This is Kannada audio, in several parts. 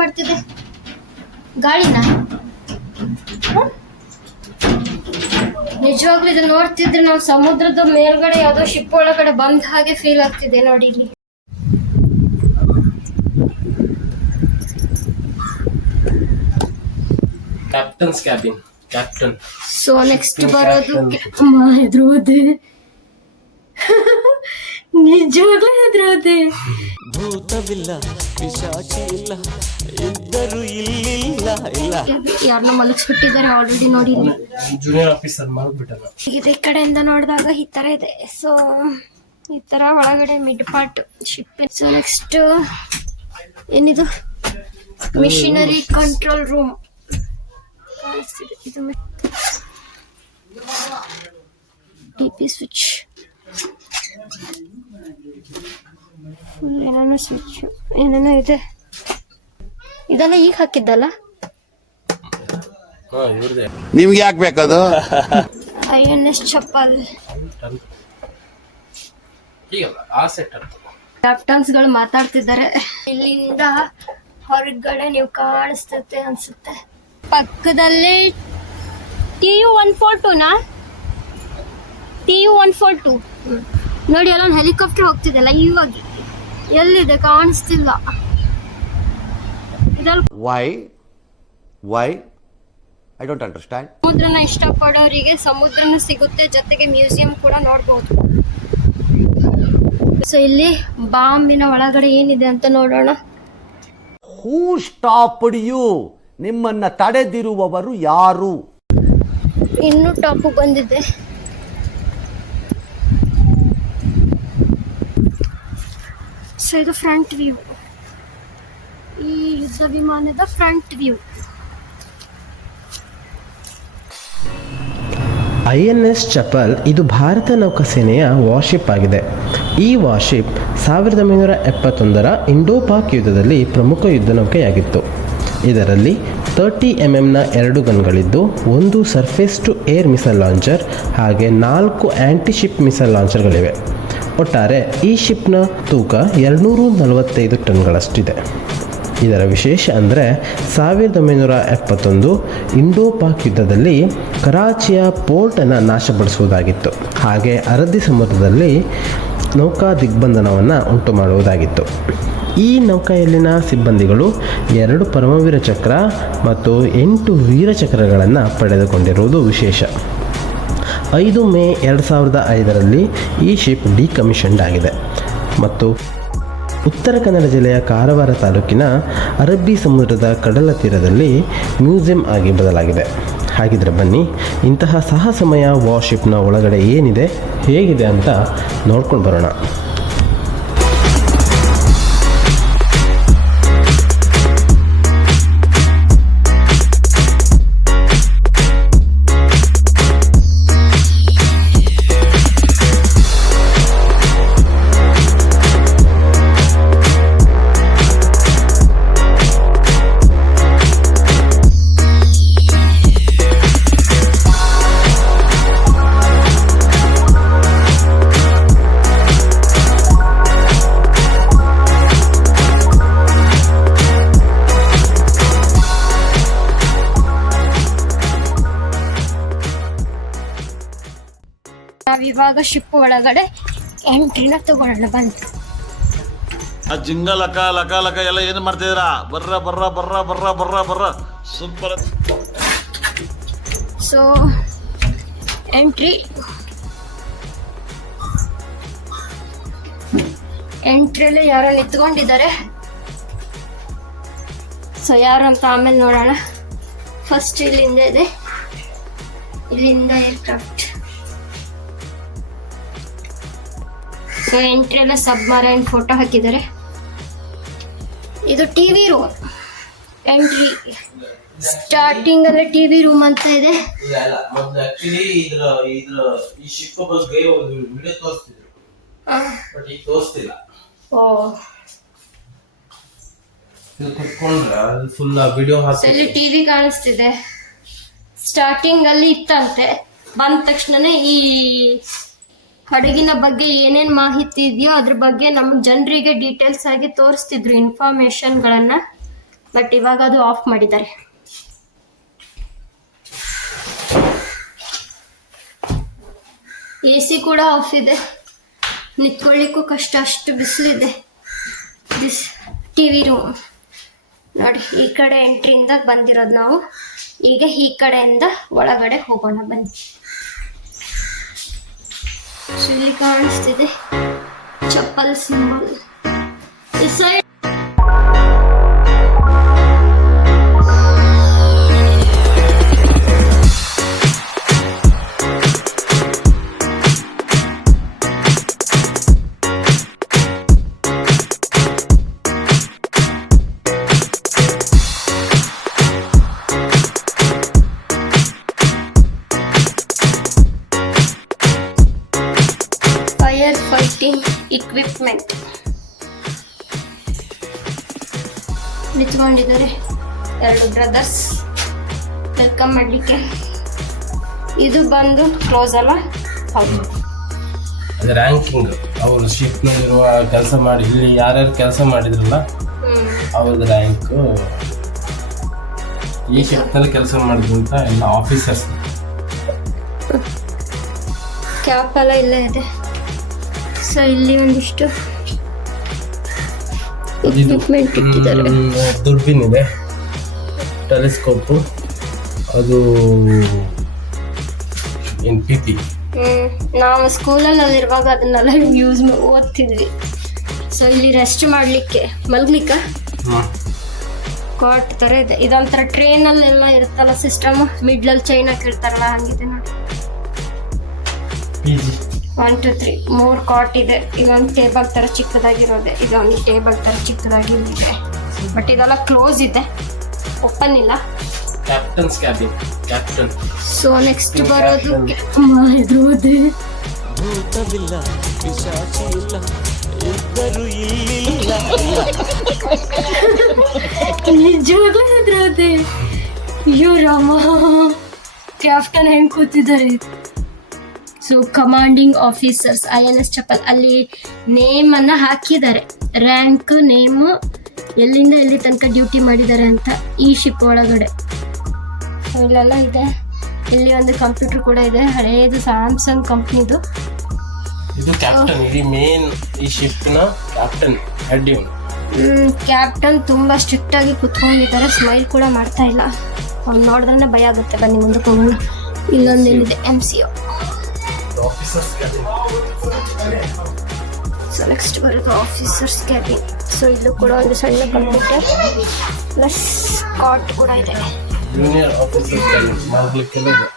ಮಾಡ್ತಿದೆ? ಗಾಳಿನ? ನಿಜವಾಗ್ಲೂ ಇದು ನೋಡ್ತಿದ್ರೆ ನಾವು ಸಮುದ್ರದ ಮೇಲ್ಗಡೆ ಯಾವ್ದೋ ಶಿಪ್ ಒಳಗಡೆ ಬಂದ ಹಾಗೆ ಫೀಲ್ ಆಗ್ತಿದೆ ನೋಡಿ ಇಲ್ಲಿ. Captains cabin, captain. So next ಬರೋದು ಹೆದ್ರೋದೆ, ನಿಜವಾಗ್ಲೂ ಹೆದ್ರೋದೆ. ಭೂತವಿಲ್ಲ, ಪಿಶಾಚಿ ಇಲ್ಲ, ಇದ್ದರು ಇಲ್ಲಿಲ್ಲ ಇಲ್ಲ. ಯಾರನ್ನ ಮಲಗಿಸ್ಬಿಟ್ಟಿದ್ದಾರೆ ಆಲ್ರೆಡಿ ನೋಡಿ. ಜೂನಿಯರ್ ಆಫೀಸರ್ ಮಲಗ್ಬಿಟ್ಟಲ್ಲ. ಈ ಕಡೆಯಿಂದ ನೋಡಿದಾಗ ಈ ತರ ಇದೆ. ಸೊ ಈ ತರ ಒಳಗಡೆ mid part ship. So next ಏನಿದು? Machinery control room. ಇದು ಟಿಪಿ ಸ್ವಿಚ್, ಏನೇನೋ ಸ್ವಿಚ್ ಏನೇನೋ ಇದೆ. ಇದೆಲ್ಲ ಈಗ ಹಾಕಿದ್ದಲ್ಲ? ನಿಮ್ಗೆ ಯಾಕೆ ಬೇಕದು? INS ಚಪ್ಪಲ್. ಕ್ಯಾಪ್ಟನ್ಸ್ ಗಳು ಮಾತಾಡ್ತಿದ್ದಾರೆ. ಇಲ್ಲಿಂದ ಹೊರಗಡೆ ನೀವು ಕಾಣಿಸ್ತತೆ ಅನ್ಸುತ್ತೆ. ಪಕ್ಕದಲ್ಲಿ TU-142 TU-142 ನೋಡಿ, ಅಲ್ಲೊಂದು ಹೆಲಿಕಾಪ್ಟರ್ ಹೋಗ್ತಿದೆಲ್ಲ. ಇವಾಗ ಎಲ್ಲಿದೆ ಕಾಣಿಸ್ತಿಲ್ಲ. Why I don't understand. ಸಮುದ್ರನ ಇಷ್ಟಪಡೋರಿಗೆ ಸಮುದ್ರನೂ ಸಿಗುತ್ತೆ, ಜೊತೆಗೆ ಮ್ಯೂಸಿಯಂ ಕೂಡ ನೋಡ್ಬೋದು. ಸೊ ಇಲ್ಲಿ ಬಾಂಬಿನ ಒಳಗಡೆ ಏನಿದೆ ಅಂತ ನೋಡೋಣ. ಹೂ ಸ್ಟಾಪ್ಡ್ ಯು? ನಿಮ್ಮನ್ನ ತಡೆದಿರುವವರು ಯಾರು? ಇನ್ನೂ ಟಾಪ್ ಬಂದಿದೆ. ಸೊ ಇದು ಫ್ರಂಟ್ ವ್ಯೂ, ಈ ಯುದ್ಧ ವಿಮಾನದ ಫ್ರಂಟ್ ವ್ಯೂ. INS ಚಪಲ್ ಇದು ಭಾರತ ನೌಕಾಸೇನೆಯ ವಾರ್ಶಿಪ್ ಆಗಿದೆ. ಈ ವಾರ್ಶಿಪ್ 1971ರ ಇಂಡೋ ಪಾಕ್ ಯುದ್ಧದಲ್ಲಿ ಪ್ರಮುಖ ಯುದ್ಧ ನೌಕೆಯಾಗಿತ್ತು. ಇದರಲ್ಲಿ 30 mm 2 ಗನ್ಗಳಿದ್ದು, 1 surface to air missile launcher ಹಾಗೆ 4 ಆ್ಯಂಟಿ ಶಿಪ್ ಮಿಸೈಲ್ ಲಾಂಚರ್ಗಳಿವೆ. ಒಟ್ಟಾರೆ ಈ ಶಿಪ್ನ ತೂಕ 245 ಟನ್ಗಳಷ್ಟಿದೆ. ಇದರ ವಿಶೇಷ ಅಂದರೆ 1971 ಇಂಡೋ ಪಾಕ್ ಯುದ್ಧದಲ್ಲಿ ಕರಾಚಿಯ ಪೋರ್ಟನ್ನು ನಾಶಪಡಿಸುವುದಾಗಿತ್ತು. ಹಾಗೆ ಅರಬ್ಬಿ ಸಮುದ್ರದಲ್ಲಿ ನೌಕಾ ದಿಗ್ಬಂಧನವನ್ನು ಉಂಟು ಮಾಡುವುದಾಗಿತ್ತು. ಈ ನೌಕೆಯಲ್ಲಿನ ಸಿಬ್ಬಂದಿಗಳು 2 ಪರಮವೀರ ಚಕ್ರ ಮತ್ತು 8 ವೀರಚಕ್ರಗಳನ್ನು ಪಡೆದುಕೊಂಡಿರುವುದು ವಿಶೇಷ. 5 ಮೇ 2005ರಲ್ಲಿ ಈ ಶಿಪ್ ಡಿಕಮಿಷನ್ಡ್ ಆಗಿದೆ ಮತ್ತು ಉತ್ತರ ಕನ್ನಡ ಜಿಲ್ಲೆಯ ಕಾರವಾರ ತಾಲೂಕಿನ ಅರಬ್ಬಿ ಸಮುದ್ರದ ಕಡಲ ತೀರದಲ್ಲಿ ಮ್ಯೂಸಿಯಂ ಆಗಿ ಬದಲಾಗಿದೆ. ಹಾಗಿದ್ರೆ ಬನ್ನಿ, ಇಂತಹ ಸಾಹಸಮಯ ವಾರ್ಶಿಪ್ನ ಒಳಗಡೆ ಏನಿದೆ, ಹೇಗಿದೆ ಅಂತ ನೋಡ್ಕೊಂಡು ಬರೋಣ. ನಾವಿವಾಗ ಶಿಪ್ ಒಳಗಡೆ ಎಂಟ್ರಿನ ತಗೊಳ್ಳೋಣ ಬಂತು. ಆ ಜಿಂಗ ಲಕ ಲಕ ಲಕ ಎಲ್ಲ ಏನು ಮಾಡ್ತಿದ್ದೀರಾ? ಬರ್ರ ಬರ್ರ ಬರ್ರ ಬರ್ರ ಬರ್ರ ಬರ್ರ ಸೂಪರ್. ಸೊ ಎಂಟ್ರಿಯಲ್ಲಿ ಯಾರೋ ನಿಂತ್ಕೊಂಡಿದ್ದಾರೆ. ಸೊ ಯಾರು ಅಂತ ಆಮೇಲೆ ನೋಡೋಣ. ಫಸ್ಟ್ ಇಲ್ಲಿಂದ ಇದೆ, ಇಲ್ಲಿಂದ ಏರ್ಕ್ರಾಫ್ಟ್. ಸೊ ಎಂಟ್ರಿ ಎಲ್ಲ ಸಬ್ಮರೈನ್ ಫೋಟೋ ಹಾಕಿದ್ದಾರೆ. ಇದು ಟಿವಿ ರೂಮ್. ಎಂಟ್ರಿ ಸ್ಟಾರ್ಟಿಂಗ್ ಅಲ್ಲೇ ಟಿವಿ ರೂಮ್ ಅಂತ ಇದೆ. ಆಕ್ಚುಲಿ ಈ ಶಿಪ್ ಬಗ್ಗೆ ಒಂದು ವಿಡಿಯೋ ತೋರಿಸ್ತಿದ್ರು, ಬಟ್ ಈಗ ತೋರಿಸ್ತಿಲ್ಲ. ಓ, ಇದು ಕುತ್ಕೊಂಡ್ರೆ ಫುಲ್ ವಿಡಿಯೋ ಹಾಕಿ ಇಲ್ಲಿ ಟಿವಿ ಕಾಣಿಸ್ತಿದೆ. ಸ್ಟಾರ್ಟಿಂಗ್ ಅಲ್ಲಿ ಇತ್ತಂತೆ, ಬಂದ ತಕ್ಷಣನೇ ಈ ಹಡಗಿನ ಬಗ್ಗೆ ಏನೇನ್ ಮಾಹಿತಿ ಇದೆಯೋ ಅದ್ರ ಬಗ್ಗೆ ನಮ್ಗೆ ಜನರಿಗೆ ಡೀಟೇಲ್ಸ್ ಆಗಿ ತೋರಿಸ್ತಿದ್ರು ಇನ್ಫಾರ್ಮೇಶನ್ಗಳನ್ನ. ಬಟ್ ಇವಾಗ ಅದು ಆಫ್ ಮಾಡಿದ್ದಾರೆ. AC ಕೂಡ ಆಫ್ ಇದೆ, ನಿಂತ್ಕೊಳ್ಳಿಕ್ಕೂ ಕಷ್ಟ, ಅಷ್ಟು ಬಿಸಿಲಿದೆ. ದಿಸ್ TV ರೂಮ್ ನೋಡಿ. ಈ ಕಡೆ ಎಂಟ್ರಿಯಿಂದ ಬಂದಿರೋದು ನಾವು. ಈಗ ಈ ಕಡೆಯಿಂದ ಒಳಗಡೆ ಹೋಗೋಣ ಬನ್ನಿ. ಇಲ್ಲಿ ಕಾಣಿಸ್ತಿದೆ ಚಪ್ಪಲ್ ಸಿಂಬಲ್. ಈ ಸೈಡ್ ಫೈರ್ ಫೈಟಿಂಗ್ ಇಕ್ವಿಪ್ಮೆಂಟ್ ನಿಂತ್ಕೊಂಡಿದ್ದಾರೆ 2 ಬ್ರದರ್ಸ್ ವೆಲ್ಕಮ್ ಮಾಡಲಿಕ್ಕೆ. ಇದು ಬಂದು ಕ್ಲೋಸ್ ಅಲ್ಲ? ಹೌದು. ಅದು ರ್ಯಾಂಕಿಂಗ್, ಅವರು ಶಿಫ್ಟ್ನಲ್ಲಿರುವ ಕೆಲಸ ಮಾಡಿ, ಇಲ್ಲಿ ಯಾರ್ಯಾರು ಕೆಲಸ ಮಾಡಿದ್ರಲ್ಲ ಅವ್ರದ್ದು ರ್ಯಾಂಕು. ಈ ಶಿಫ್ಟ್ನಲ್ಲಿ ಕೆಲಸ ಮಾಡಿದಂಥ ಎಲ್ಲ ಆಫೀಸರ್ಸ್. ಕ್ಯಾಪ್ ಎಲ್ಲ ಇಲ್ಲೇ ಇದೆ. ಸೊ ಇಲ್ಲಿ ಒಂದಿಷ್ಟು ಇಕ್ವಿಪ್ಮೆಂಟ್ ಇಟ್ಟಿದ್ದಾರೆ. ದುರ್ಬಿನ್ ಇದೆ, ಟೆಲಿಸ್ಕೋಪು, ಅದು ಏನು PP. ನಾವು ಸ್ಕೂಲಲ್ಲಿರುವಾಗ ಅದನ್ನೆಲ್ಲ ಓದ್ತಿದ್ವಿ. ಸೊ ಇಲ್ಲಿ ರೆಸ್ಟ್ ಮಾಡಲಿಕ್ಕೆ ಮಲ್ಗ್ಲಿಕ್ಕ ಕಾಟ್ ಥರ ಇದೆ. ಇದೊಂಥರ ಟ್ರೈನಲ್ಲೆಲ್ಲ ಇರುತ್ತಲ್ಲ ಸಿಸ್ಟಮ್, ಮಿಡ್ಲಲ್ಲಿ ಚೈನ್ ಹಾಕಿರ್ತಾರಲ್ಲ ಹಂಗಿದೆ ನೋಡಿ. PG 1 2 3 3 ಕಾಟ್ ಇದೆ. ಇದೊಂದು ಟೇಬಲ್ ಥರ ಚಿಕ್ಕದಾಗಿರೋದೆ, ಇದೊಂದು ಟೇಬಲ್ ಥರ ಚಿಕ್ಕದಾಗಿ ಇದೆ. ಬಟ್ ಇದೆಲ್ಲ ಕ್ಲೋಸ್ ಇದೆ, ಓಪನ್ ಇಲ್ಲ. Captains cabin, captain. So next ಬರೋದು ಇದ್ರೂದೆ ಭೂತವಿಲ್ಲ ಪಿಶಾಚಿ ಇಲ್ಲ ಇದ್ದರು ಇಲ್ಲಿಲ್ಲ ನಿಜವಾಗ್ಲೂ ಇದ್ರೂದೆ. ಅಯ್ಯೋ ರಾಮ, ಕ್ಯಾಪ್ಟನ್ ಹೆಂಗ್ ಕೂತಿದ್ದಾರೆ. ಸೊ ಕಮಾಂಡಿಂಗ್ ಆಫೀಸರ್ಸ್ INS ಚಪ್ಪಲ್, ಅಲ್ಲಿ ನೇಮ್ ಅನ್ನ ಹಾಕಿದ್ದಾರೆ, ರ್ಯಾಂಕ್ ನೇಮ್, ಎಲ್ಲಿಂದ ಎಲ್ಲಿ ತನಕ ಡ್ಯೂಟಿ ಮಾಡಿದ್ದಾರೆ ಅಂತ ಈ ಶಿಪ್ ಒಳಗಡೆ. ಇಲ್ಲೆಲ್ಲ ಇದೆ. ಇಲ್ಲಿ ಒಂದು ಕಂಪ್ಯೂಟರ್ ಕೂಡ ಇದೆ, ಹಳೆಯದು ಸ್ಯಾಮ್ಸಂಗ್ ಕಂಪ್ನಿದು. ಇದು ಕ್ಯಾಪ್ಟನ್, ಇಡೀ ಮೇನ್ ಈ ಶಿಫ್ಟ್ನ ಕ್ಯಾಪ್ಟನ್, ಹೆಡ್ ಇವನು. ಕ್ಯಾಪ್ಟನ್ ತುಂಬಾ ಸ್ಟ್ರಿಕ್ಟ್ ಆಗಿ ಕುತ್ಕೊಂಡಿದ್ದಾರೆ, ಸ್ಮೈಲ್ ಕೂಡ ಮಾಡ್ತಾ ಇಲ್ಲ. ಅವ್ನು ನೋಡಿದ್ರೆ ಭಯ ಆಗುತ್ತೆ. ಬನ್ನಿ ಮುಂದಕ್ಕೆ ಹೋಗೋಣ. ಇಲ್ಲೊಂದೇನಿದೆ MCO. Officers cabin. So next ಬರೋದು ಆಫೀಸರ್ಸ್ ಕ್ಯಾಬಿನ್. ಸೊ ಇಲ್ಲೂ ಕೂಡ ಒಂದು ಸಣ್ಣ ಕಂಪ್ಯೂಟರ್ ಪ್ಲಸ್ ಕಾಟ್ ಕೂಡ ಇದೆ. ಜೂನಿಯರ್ ಆಫೀಸರ್ಸ್ ಕ್ಯಾಬಿನ್ ಮಲಗಲಿಕ್ಕೆಲ್ಲ ಇದೆ.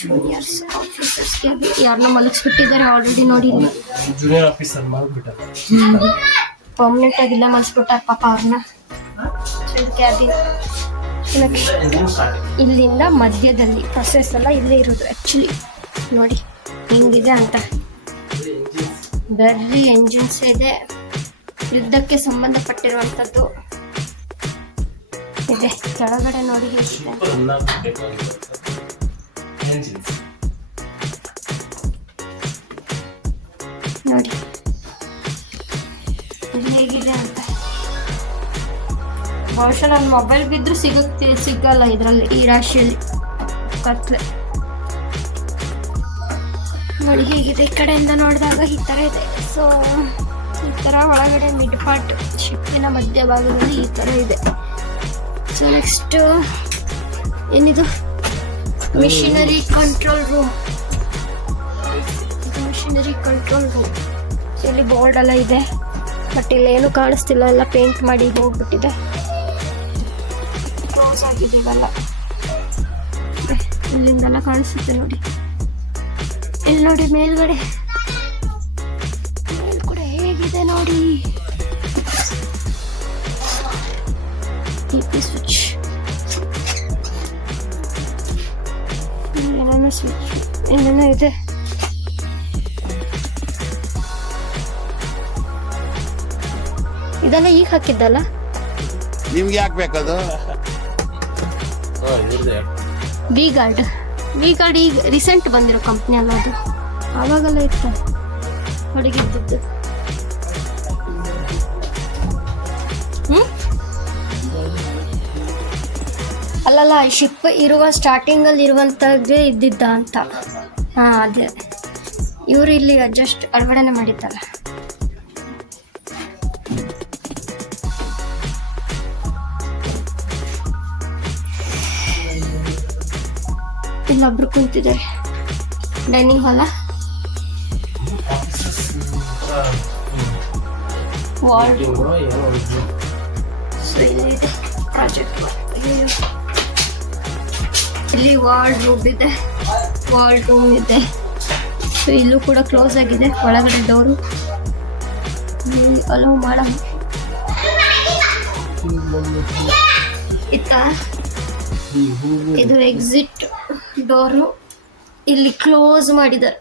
ಜೂನಿಯರ್ಸ್ ಆಫೀಸರ್ಸ್ ಕ್ಯಾಬಿನ್ ಯಾರನ್ನ ಮಲಗಿಸ್ಬಿಟ್ಟಿದ್ದಾರೆ ಆಲ್ರೆಡಿ ನೋಡಿ. ಜೂನಿಯರ್ ಆಫೀಸರ್ ಮಲಗ್ಬಿಟ್ಟಾರೆ, ಪರ್ಮನೆಂಟ್ ಆಗಿಲ್ಲ ಮಲಗಿಸ್ಬಿಟ್ಟಾರೆ ಪಾಪ ಅವ್ರನ್ನ. ಕ್ಯಾಬಿನ್ ಇಲ್ಲಿಂದ ಮಧ್ಯದಲ್ಲಿ ಪ್ರೊಸೆಸ್ ಎಲ್ಲ ಇಲ್ಲೇ ಇರೋದು. ಆ್ಯಕ್ಚುಲಿ ನೋಡಿ ಹೆಂಗಿದೆ ಅಂತ. ಬರ್ರಿ ಎಂಜಿನ್ಸ್ ಇದೆ, ಯುದ್ಧಕ್ಕೆ ಸಂಬಂಧಪಟ್ಟಿರುವಂಥದ್ದು ಇದೆ. ಕೆಳಗಡೆ ನೋಡಿ ಎಷ್ಟಿದೆ ನೋಡಿ, ಇದು ಹೇಗಿದೆ ಅಂತ. ಬಹುಶಃ ನನ್ನ ಮೊಬೈಲ್ ಬಿದ್ದರೂ ಸಿಗಲ್ಲ ಇದರಲ್ಲಿ, ಈ ರಾಶಿಯಲ್ಲಿ ಕತ್ಲೆ ನೋಡಿ ಹೇಗಿದೆ. ಈ ಕಡೆಯಿಂದ ನೋಡಿದಾಗ ಈ ಥರ ಇದೆ. ಸೊ ಈ ಥರ ಒಳಗಡೆ ಮಿಡ್ ಪಾರ್ಟ್, ಶಿಪ್ಪಿನ ಮಧ್ಯಭಾಗದಲ್ಲಿ ಈ ಥರ ಇದೆ. ಸೊ ನೆಕ್ಸ್ಟ್ ಏನಿದು? Machinery control room. ಇದು ಮಿಷಿನರಿ ಕಂಟ್ರೋಲ್ ರೂಮ್. ಇಲ್ಲಿ ಬೋರ್ಡ್ ಎಲ್ಲ ಇದೆ, ಬಟ್ ಇಲ್ಲೇನು ಕಾಣಿಸ್ತಿಲ್ಲ, ಎಲ್ಲ ಪೇಂಟ್ ಮಾಡಿ ಹೋಗ್ಬಿಟ್ಟಿದೆ, ಕ್ಲೋಸ್ ಆಗಿದ್ದೀವಲ್ಲ. ಇಲ್ಲಿಂದೆಲ್ಲ ಕಾಣಿಸುತ್ತೆ ನೋಡಿ. ಇಲ್ಲಿ ನೋಡಿ ಮೇಲ್ಗಡೆ ಕೂಡ ಹೇಗಿದೆ ನೋಡಿ. ಸ್ವಿಚ್, ಏನೇನೋ ಸ್ವಿಚ್ ಏನೇನೋ ಇದೆ. ಇದೆಲ್ಲ ಈಗ ಹಾಕಿದ್ದಲ್ಲ, ನಿಮ್ಗೆ ಯಾಕೆ ಬೇಕದು? ವಿ ಗಾರ್ಡ್ ಈಗ ರೀಸೆಂಟ್ ಬಂದಿರೋ ಕಂಪ್ನಿ ಅಲ್ಲ ಅದು, ಆವಾಗೆಲ್ಲ ಇತ್ತು ಹುಡುಗಿದ್ದು. ಅಲ್ಲಲ್ಲ ಶಿಪ್ ಇರುವ ಸ್ಟಾರ್ಟಿಂಗಲ್ಲಿ ಇರುವಂಥದ್ದೇ ಇದ್ದಿದ್ದ ಅಂತ. ಹಾಂ ಅದೇ ಇವರು ಇಲ್ಲಿ ಜಸ್ಟ್ ಅಳವಡನೆ ಮಾಡಿದ್ದಲ್ಲ. ಇಲ್ಲೊಬ್ರು ಕುಂತಿದ್ದಾರೆ. ಡೈನಿಂಗ್ ಹಾಲ ವಾರ್ಡ್ ಸೊ ಇಲ್ಲಿದೆ ಪ್ರಾಜೆಕ್ಟ್. ಇಲ್ಲಿ ವಾರ್ಡ್ ರೂಮ್ ಇದೆ, ವಾರ್ಡ್ ರೂಮ್ ಇದೆ. ಸೊ ಇಲ್ಲೂ ಕೂಡ ಕ್ಲೋಸ್ ಆಗಿದೆ, ಒಳಗಡೆ ಡೋರು ಅಲೋ ಮಾಡ ಇತ್ತ. ಇದು ಎಕ್ಸಿಟ್ ಡೋರು, ಇಲ್ಲಿ ಕ್ಲೋಸ್ ಮಾಡಿದ್ದಾರೆ.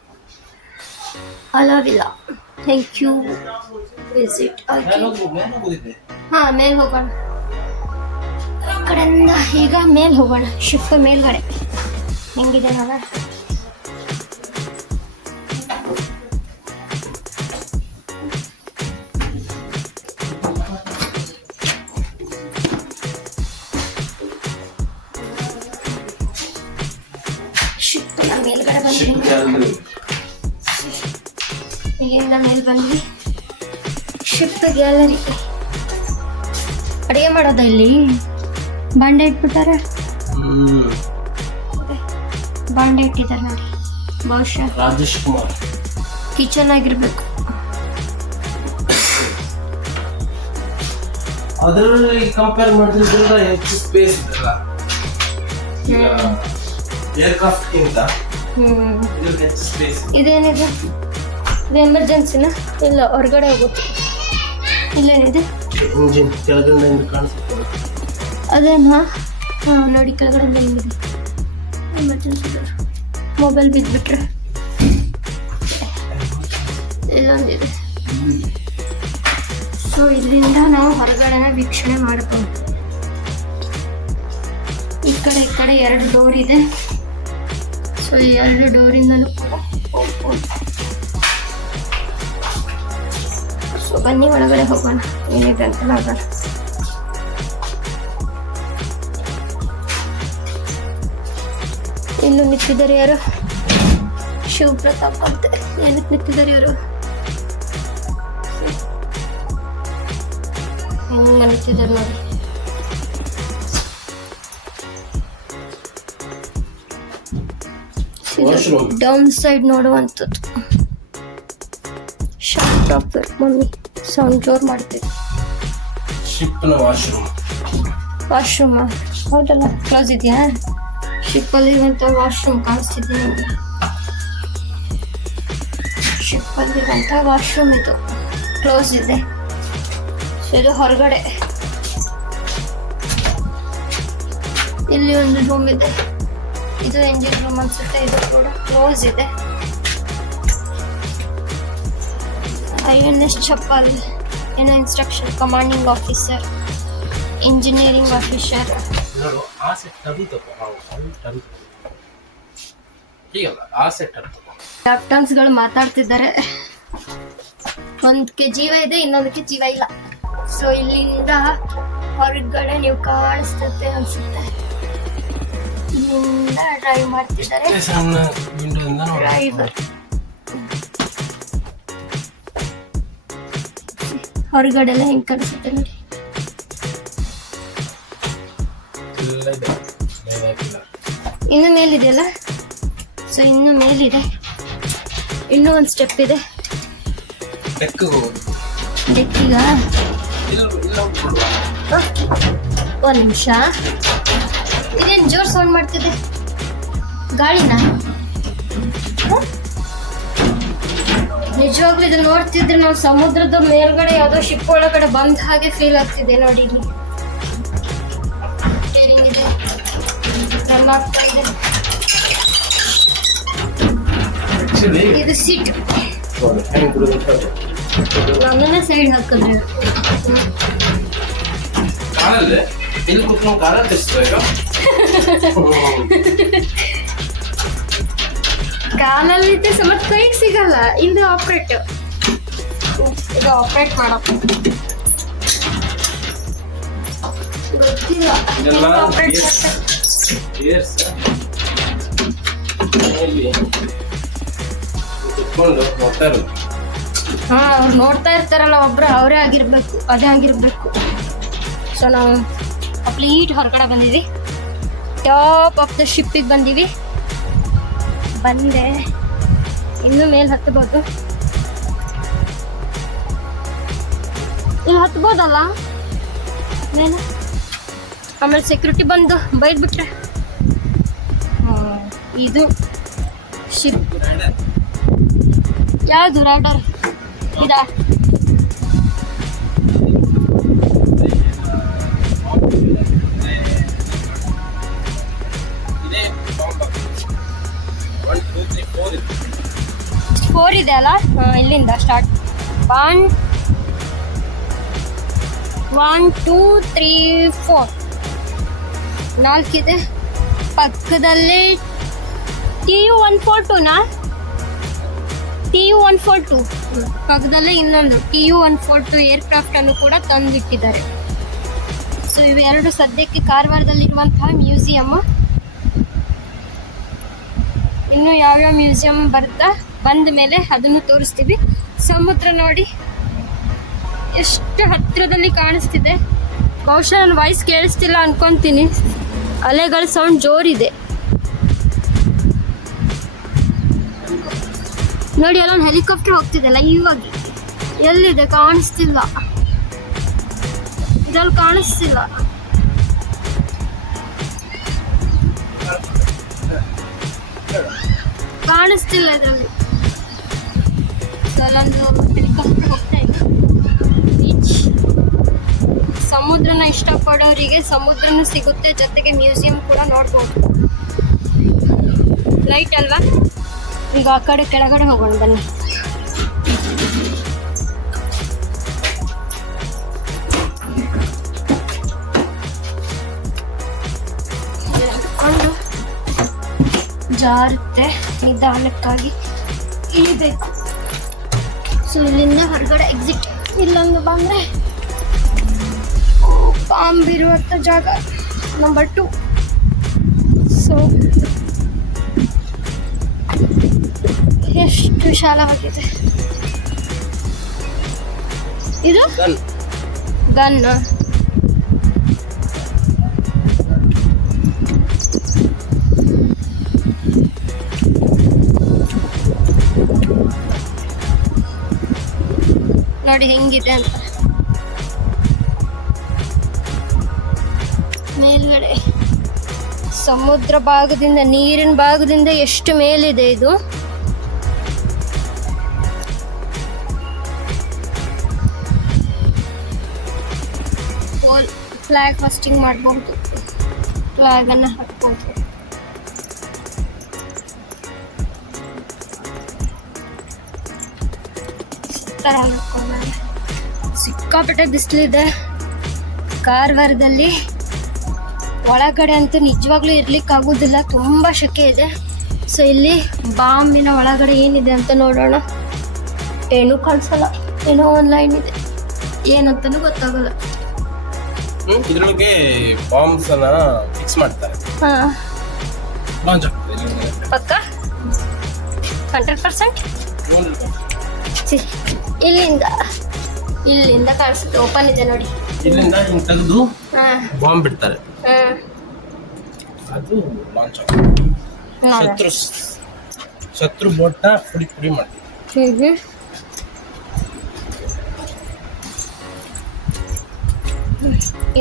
ಅಲವಿಲ್ಲ. Thank you. ವಿಸಿಟ್ ಹಾಂ ಮೇಲೆ ಹೋಗೋಣ. ಈ ಕಡೆಯಿಂದ ಈಗ ಮೇಲೆ ಹೋಗೋಣ. ಶಿಪ್ ಮೇಲ್ಗಡೆ ಹೆಂಗಿದೆ ನೋಡೋಣ. ಶಿಪ್ನ ಮೇಲ್ಗಡೆ ಬಂದ್ವಿ. ಇಲ್ಲಿಂದ ಮೇಲೆ ಬಂದ್ವಿ. Ship gallery. ಅಡುಗೆ ಮಾಡೋದ ಇಲ್ಲಿ ಬಾಂಡೆ ಇಟ್ಬಿಟ್ಟಾರೆ. ಬಾಂಡೆ ಇಟ್ಟಿದ್ದಾರೆ ನೋಡಿ. ಬಹುಶಃ ರಾಜೇಶ್ ಕುಮಾರ್ ಕಿಚನ್ ಆಗಿರ್ಬೇಕು. ಅದರಲ್ಲಿ ಕಂಪೇರ್ ಮಾಡಿದ್ರೆ ಹೆಚ್ಚು ಸ್ಪೇಸ್ ಇದೆಲ್ಲ. ಏರ್ಕ್ರಾಫ್ಟ್ ಗಿಂತ ಇದ್ರಲ್ಲಿ ಹೆಚ್ಚು ಸ್ಪೇಸ್. ಇದೇನಿದೆ? ಇದು ಎಮರ್ಜೆನ್ಸಿನ? ಇಲ್ಲ, ಹೊರಗಡೆ ಹೋಗುತ್ತೆ. ಇಲ್ಲೇನಿದೆ? ಇಂಜಿನ್ ಕೆಳಗಡೆ ಕಾಣಿಸುತ್ತೆ. ಅದೇನಾ? ಹಾಂ ನೋಡಿ, ಕೆಳಗಡೆ ಬಂದಿದೆ. ಎಮರ್ಜೆನ್ಸಿ ಮೊಬೈಲ್ ಬಿದ್ದುಬಿಟ್ರೆ. ಇಲ್ಲೊಂದಿದೆ. ಸೊ ಇಲ್ಲಿಂದ ನಾವು ಹೊರಗಡೆನ ವೀಕ್ಷಣೆ ಮಾಡ್ಬೋದು. ಈ ಕಡೆ ಎರಡು ಡೋರ್ ಇದೆ. ಸೊ ಈ ಎರಡು ಡೋರಿಂದಲೂ ಕೂಡ ಹೋಗ್ಬೋದು. ಸೊ ಬನ್ನಿ ಒಳಗಡೆ ಹೋಗೋಣ, ಏನಿದೆ ಅಂತ ನೋಡೋಣ. ಇಲ್ಲೂ ನಿಂತಿದ್ದಾರೆ ಯಾರು? ಶಿವಪ್ರತಾಪ್ ಅಂತ. ಏನಕ್ಕೆ ನಿಂತಿದ್ದಾರೆ ಇವರು? ಹೆಂಗ ನಿಂತಿದ್ದಾರೆ ನೋಡಿ. ಡೌನ್ ಸೈಡ್ ನೋಡುವಂಥದ್ದು. ಶಾರ್ಟ್ ಆಫ್ ಮಮ್ಮಿ ಸೌಂಡ್ ಜೋರ್ ಮಾಡ್ತೀವಿ. ಶಿಪ್ನ ವಾಶ್ರೂಮ್. ವಾಶ್ರೂಮ್ ಹೌದಲ್ಲ, ಕ್ಲೋಸ್ ಇದೆಯಾ? ಶಿಪ್ಪಲ್ಲಿ ಇರುವಂಥ ವಾಶ್ರೂಮ್ ಕಾಣಿಸ್ತಿದೆ ನಿಮಗೆ. ಶಿಪ್ಪಲ್ಲಿರುವಂಥ ವಾಶ್ರೂಮ್ ಇದು ಕ್ಲೋಸ್ ಇದೆ. ಸೊ ಇದು ಹೊರಗಡೆ. ಇಲ್ಲಿ ಒಂದು ರೂಮ್ ಇದೆ. ಇದು ಎಂಜಿನ್ ರೂಮ್ ಅನ್ಸುತ್ತೆ. ಇದು ಕೂಡ ಕ್ಲೋಸ್ ಇದೆ. INS ಚಪ್ಪಲ್. ಏನೋ instruction. Commanding officer, engineering officer. ನೋಡು ಆ ಸೆಟ್ ಅದು ತಗೋ. ಹೀಗಲ್ಲ, ಆ ಸೆಟ್ ಅದು ತಗೋ. ಕ್ಯಾಪ್ಟನ್ಸ್ಗಳು ಮಾತಾಡ್ತಿದ್ದಾರೆ. ಒಂದಕ್ಕೆ ಜೀವ ಇದೆ, ಇನ್ನೊಂದಕ್ಕೆ ಜೀವ ಇಲ್ಲ. ಸೊ ಇಲ್ಲಿಂದ ಹೊರಗಡೆ ನೀವು ಕಾಣಿಸ್ತದೆ ಅನ್ಸುತ್ತೆ. ಇಲ್ಲಿಂದ ಡ್ರೈವ್ ಮಾಡ್ತಿದ್ದಾರೆ. ಸಣ್ಣ ವಿಂಡೋದಿಂದ ನೋಡಿ. ಡ್ರೈವರ್ ಹೊರಗಡೆ ಎಲ್ಲ ಹೆಂಗ್ ಕಾಣಿಸುತ್ತೆ ನೋಡಿ. ಎಲ್ಲ ಇದೆ, ಮೇಲೆ ಹಾಕಿಲ್ಲ. ಇನ್ನು ಮೇಲಿದೆಯಲ್ಲ. ಸೊ ಇನ್ನು ಮೇಲಿದೆ. ಇನ್ನೂ ಒಂದು ಸ್ಟೆಪ್ ಇದೆ. ಡೆಕ್ಕಿಗೆ ಹೋಗೋದು. ಡೆಕ್ಕಿಗ ಇಲ್ಲ ಹೋಗ್ಬಿಡುವ. ಒಂದು ನಿಮಿಷ. ಇದೇನು ಜೋರ್ ಸೌಂಡ್ ಮಾಡ್ತಿದೆ? ಗಾಳಿನ? ನಿಜವಾಗ್ಲೂ ಇದು ನೋಡ್ತಿದ್ರೆ ನಾವು ಸಮುದ್ರದ ಮೇಲ್ಗಡೆ ಯಾವುದೋ ಶಿಪ್ ಒಳಗಡೆ ಬಂದ ಹಾಗೆ ಫೀಲ್ ಆಗ್ತಿದೆ ನೋಡಿ. ಇಲ್ಲಿ ಸ್ಟೇರಿಂಗ್ ಇದೆ, ರನ್ ಆಗ್ತಾ ಇದೆ. ಇದು ಸೀಟ್. ನನ್ನನ್ನೇ ಸೈಡ್ ಹಾಕಿದ್ರೆ ಕಾರಲ್ಲಿ ಇಲ್ಲಿ ಕುತ್ಕೊಂಡು ಕಾರಲ್ಲಿ ತೆಗಿಸ್ತಾ ಈಗ. ಕಾಲಲ್ಲಿ ಮತ್ತೆ ಕೈಗೆ ಸಿಗಲ್ಲ. ಇದು ಆಪ್ರೇಟ್. ಇದು ಆಪ್ರೇಟ್ ಮಾಡಪ್ಪ ಗೊತ್ತಿಲ್ಲ. ಇದೆಲ್ಲ ಆಪ್ರೇಟ್ ಚೇರ್ಸ್ ಕುತ್ಕೊಂಡು ನೋಡ್ತಾ ಇರೋದು. ಹಾ, ಅವ್ರು ನೋಡ್ತಾ ಇರ್ತಾರಲ್ಲ ಒಬ್ರು, ಅವರೇ ಆಗಿರ್ಬೇಕು, ಅದೇ ಆಗಿರ್ಬೇಕು. ಸೊ ನಾವು ಕಂಪ್ಲೀಟ್ ಹೊರಗಡೆ ಬಂದಿವಿ, ಟಾಪ್ ಆಫ್ ದ ಶಿಪ್ಪಿಗೆ ಬಂದೀವಿ. ಬಂದೆ ಇನ್ನೂ ಮೇಲೆ ಹತ್ತಬಹುದು. ಇಲ್ಲಿ ಹತ್ಬೋದಲ್ಲ ಮೇಲೆ. ಆಮೇಲೆ ಸೆಕ್ಯೂರಿಟಿ ಬಂದು ಬೈದ್ಬಿಟ್ರೆ ಇದು ಶಿಪ್. ಯಾವುದು ರೈಡರ್ ಇದಾ? ಇದೇ 1 2 3 4 ಇದೆ. 4 ಇದೆ ಅಲ್ಲ? ಇಲ್ಲಿಂದ ಸ್ಟಾರ್ಟ್. 1 2 3 4 4 ಇದೆ. ಪಕ್ಕದಲ್ಲಿ TU-142ನಾ? TU-142 ಪಕ್ಕದಲ್ಲೇ ಇನ್ನೊಂದು TU-142 ಏರ್ಕ್ರಾಫ್ಟ್ ಅನ್ನು ಕೂಡ ತಂದಿಟ್ಟಿದ್ದಾರೆ. ಸೊ ಇವೆರಡು ಸದ್ಯಕ್ಕೆ ಕಾರವಾರದಲ್ಲಿರುವಂತಹ ಮ್ಯೂಸಿಯಮ್. ಇನ್ನು ಯಾವ್ಯಾವ ಮ್ಯೂಸಿಯಂ ಬಂದ ಮೇಲೆ ಅದನ್ನು ತೋರಿಸ್ತೀವಿ. ಸಮುದ್ರ ನೋಡಿ ಎಷ್ಟು ಹತ್ತಿರದಲ್ಲಿ ಕಾಣಿಸ್ತಿದೆ. ಬಹುಶಃ ನನ್ನ ವಾಯ್ಸ್ ಕೇಳಿಸ್ತಿಲ್ಲ ಅನ್ಕೊಂತೀನಿ, ಅಲೆಗಳ ಸೌಂಡ್ ಜೋರಿದೆ. ನೋಡಿ ಅಲ್ಲೊಂದು ಹೆಲಿಕಾಪ್ಟರ್ ಹೋಗ್ತಿದೆಲ್ಲ ಇವಾಗ. ಎಲ್ಲಿದೆ? ಕಾಣಿಸ್ತಿಲ್ಲ, ಇದ್ರಲ್ಲಿ ಕಾಣಿಸ್ತಿಲ್ಲ. ಕಾಣಿಸ್ತಿಲ್ಲ ಇದರಲ್ಲಿ. ಅಲ್ಲೊಂದು ಹೆಲಿಕಾಪ್ಟರ್ ಹೋಗ್ತಾ ಇದೆ. ಬೀಚ್. ಸಮುದ್ರನ ಇಷ್ಟಪಡೋರಿಗೆ ಸಮುದ್ರನೂ ಸಿಗುತ್ತೆ, ಜೊತೆಗೆ ಮ್ಯೂಸಿಯಂ ಕೂಡ ನೋಡ್ಬೋದು. ಲೈಟ್ ಅಲ್ವಾ? ಈಗ ಆ ಕಡೆ ಕೆಳಗಡೆ ಹೋಗೋಣ ಬನ್ನಿ. ಹಿಡ್ಕೊಂಡು ಜಾರುತ್ತೆ, ನಿಧಾನಕ್ಕಾಗಿ ಇಳಿಬೇಕು. ಸೊ ಇಲ್ಲಿಂದ ಹೊರಗಡೆ ಎಕ್ಸಿಟ್. ಇಲ್ಲೊಂದು ಬಂದರೆ ಬಾಂಬ್ ಇರುವಂಥ ಜಾಗ ನಂಬರ್ 2. ಸೊ ಎಷ್ಟು ವಿಶಾಲವಾಗಿದೆ ಇದು. ಗನ್ ನೋಡಿ ಹೆಂಗಿದೆ ಅಂತ. ಮೇಲ್ಗಡೆ ಸಮುದ್ರ ಭಾಗದಿಂದ, ನೀರಿನ ಭಾಗದಿಂದ ಎಷ್ಟು ಮೇಲಿದೆ ಇದು. ಫ್ಲಾಗ್ ಹಾಸ್ಟಿಂಗ್ ಮಾಡ್ಬೋದು, ಫ್ಲಾಗನ್ನು ಹಾಕ್ಬೋದು. ಸಿಕ್ಕಾಪಟ್ಟೆ ಬಿಸಿಲಿದೆ ಕಾರವಾರದಲ್ಲಿ. ಒಳಗಡೆ ಅಂತೂ ನಿಜವಾಗ್ಲೂ ಇರ್ಲಿಕ್ಕೆ ಆಗೋದಿಲ್ಲ, ತುಂಬ ಶೆಕೆ ಇದೆ. ಸೊ ಇಲ್ಲಿ ಬಾಂಬಿನ ಒಳಗಡೆ ಏನಿದೆ ಅಂತ ನೋಡೋಣ. ಏನೂ ಕಾಣಿಸಲ್ಲ, ಏನೋ ಒಂದು ಲೈನ್ ಇದೆ, ಏನಂತನೂ ಗೊತ್ತಾಗಲ್ಲ. ಇದ್ರೊಳಗೆ ಬಾಂಬ್ಸ್ ಅನ್ನ ಫಿಕ್ಸ್ ಮಾಡ್ತಾರೆ, ಹಾಂ ಲಾಂಚ್ ಆಗ್ತದೆ ಪಕ್ಕ 100%. ಇಲ್ಲಿಂದ ಕಾಣಿಸುತ್ತೆ, ಓಪನ್ ಇದೆ ನೋಡಿ. ಇಲ್ಲಿಂದ ಹಿಂಗೆ ತೆಗೆದು ಹಾಂ ಬಾಂಬ್ ಬಿಡ್ತಾರೆ, ಹಾಂ ಅದು ಲಾಂಚ್ ಆಗ್ತದೆ. ಶತ್ರು ಬೋಟ್ನ ಪುಡಿ ಮಾಡ್ತೀವಿ.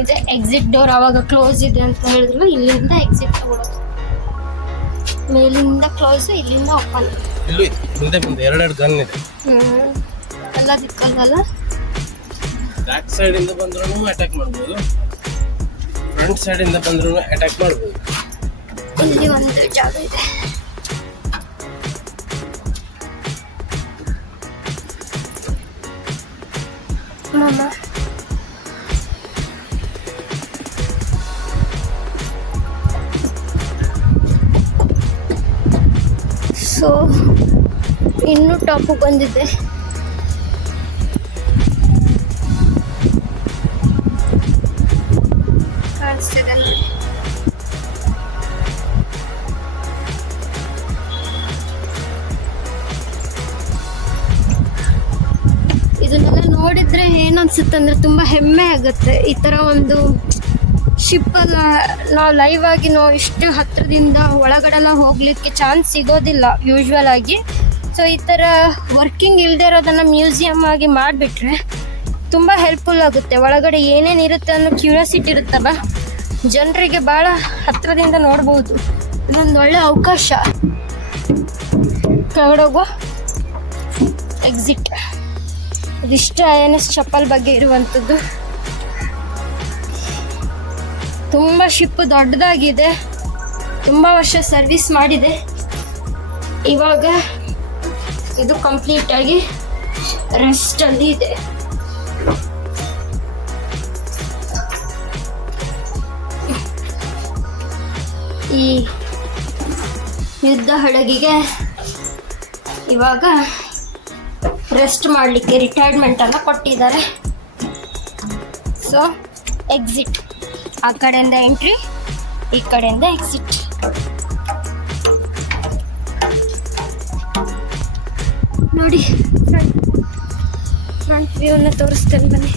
ಇದು ಎಕ್ಸಿಟ್ ಡೋರ್. ಅವಾಗ ಕ್ಲೋಸ್ ಇದೆ ಅಂತ ಹೇಳಿದ್ರು, ಇಲ್ಲಿಂದ ಎಕ್ಸಿಟ್ ತಗೊಳ್ಳೋದು. ಮೇಲಿಂದ ಕ್ಲೋಸ್, ಇಲ್ಲಿಂದ ಓಪನ್. ಇಲ್ಲಿ ಮುಂದೆ ಎರಡೆರಡು ಗನ್ ಇದೆ. ಎಲ್ಲ ದಿಕ್ಕಲ್ಲ. ಬ್ಯಾಕ್ ಸೈಡ್ ಇಂದ ಬಂದ್ರೂ ಅಟ್ಯಾಕ್ ಮಾಡ್ಬೋದು, ಫ್ರಂಟ್ ಸೈಡ್ ಇಂದ ಬಂದ್ರೂ ಅಟ್ಯಾಕ್ ಮಾಡ್ಬೋದು. ಇಲ್ಲಿ ಒಂದು ಜಾಗ ಇದೆ. ಮಾಮ ಸೊ ಇನ್ನೂ ಟಾಪು ಬಂದಿದೆ. ಕಾಣಿಸ್ತಿದೆ ನೋಡಿ. ಅನ್ಸುತ್ತೆ ಅಂದರೆ ತುಂಬ ಹೆಮ್ಮೆ ಆಗುತ್ತೆ. ಈ ಥರ ಒಂದು ಶಿಪ್ಪಲ್ಲಿ ನಾವು ಲೈವ್ ಆಗಿ ನಾವು ಇಷ್ಟು ಹತ್ತಿರದಿಂದ ಒಳಗಡೆಲ್ಲ ಹೋಗಲಿಕ್ಕೆ ಚಾನ್ಸ್ ಸಿಗೋದಿಲ್ಲ ಯೂಶ್ವಲ್ ಆಗಿ. ಸೊ ಈ ಥರ ವರ್ಕಿಂಗ್ ಇಲ್ಲದೆ ಇರೋದನ್ನು ಮ್ಯೂಸಿಯಮ್ ಆಗಿ ಮಾಡಿಬಿಟ್ರೆ ತುಂಬ ಹೆಲ್ಪ್ಫುಲ್ ಆಗುತ್ತೆ. ಒಳಗಡೆ ಏನೇನು ಇರುತ್ತೆ ಅನ್ನೋ ಕ್ಯೂರಿಯಾಸಿಟಿ ಇರುತ್ತಲ್ಲ, ಜನರಿಗೆ ಭಾಳ ಹತ್ತಿರದಿಂದ ನೋಡ್ಬೋದು. ಇದೊಂದು ಒಳ್ಳೆ ಅವಕಾಶ. ಕೆಳಗಡೆ ಹೋಗುವ ಎಕ್ಸಿಟ್. ಇದಿಷ್ಟು INS ಚಪ್ಪಲ್ ಬಗ್ಗೆ ಇರುವಂಥದ್ದು. ತುಂಬ ಶಿಪ್ ದೊಡ್ಡದಾಗಿದೆ, ತುಂಬ ವರ್ಷ ಸರ್ವಿಸ್ ಮಾಡಿದೆ. ಇವಾಗ ಇದು ಕಂಪ್ಲೀಟಾಗಿ ರೆಸ್ಟಲ್ಲಿ ಇದೆ. ಈ ಯುದ್ಧ ಹಡಗಿಗೆ ಇವಾಗ ರೆಸ್ಟ್ ಮಾಡಲಿಕ್ಕೆ ರಿಟೈರ್ಮೆಂಟನ್ನು ಕೊಟ್ಟಿದ್ದಾರೆ. ಸೊ ಎಕ್ಸಿಟ್, ಆ ಕಡೆಯಿಂದ ಎಂಟ್ರಿ, ಈ ಕಡೆಯಿಂದ ಎಕ್ಸಿಟ್. ನೋಡಿ ಫ್ರಂಟ್ ವ್ಯೂನ ತೋರಿಸ್ತೇನೆ ಬನ್ನಿ.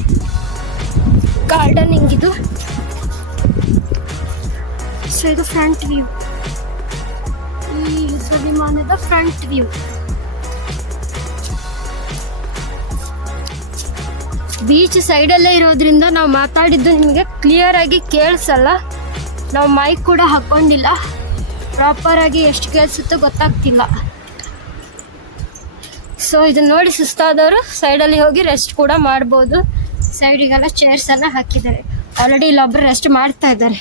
ಗಾರ್ಡನಿಂಗ್ ಇದು. ಸೊ ಇದು ಫ್ರಂಟ್ ವ್ಯೂ, ಈ ಯುದ್ಧ ವಿಮಾನದ ಫ್ರಂಟ್ ವ್ಯೂ. ಬೀಚ್ ಸೈಡಲ್ಲೇ ಇರೋದ್ರಿಂದ ನಾವು ಮಾತಾಡಿದ್ದು ನಿಮಗೆ ಕ್ಲಿಯರ್ ಆಗಿ ಕೇಳಿಸಲ್ಲ. ನಾವು ಮೈಕ್ ಕೂಡ ಹಾಕ್ಕೊಂಡಿಲ್ಲ, ಪ್ರಾಪರಾಗಿ ಎಷ್ಟು ಕೇಳಿಸುತ್ತೋ ಗೊತ್ತಾಗ್ತಿಲ್ಲ. ಸೊ ಇದನ್ನ ನೋಡಿ ಸುಸ್ತಾದವರು ಸೈಡಲ್ಲಿ ಹೋಗಿ ರೆಸ್ಟ್ ಕೂಡ ಮಾಡ್ಬೋದು. ಸೈಡಿಗೆಲ್ಲ ಚೇರ್ಸನ್ನು ಹಾಕಿದ್ದಾರೆ. ಆಲ್ರೆಡಿ ಇಲ್ಲೊಬ್ಬರು ರೆಸ್ಟ್ ಮಾಡ್ತಾ ಇದ್ದಾರೆ.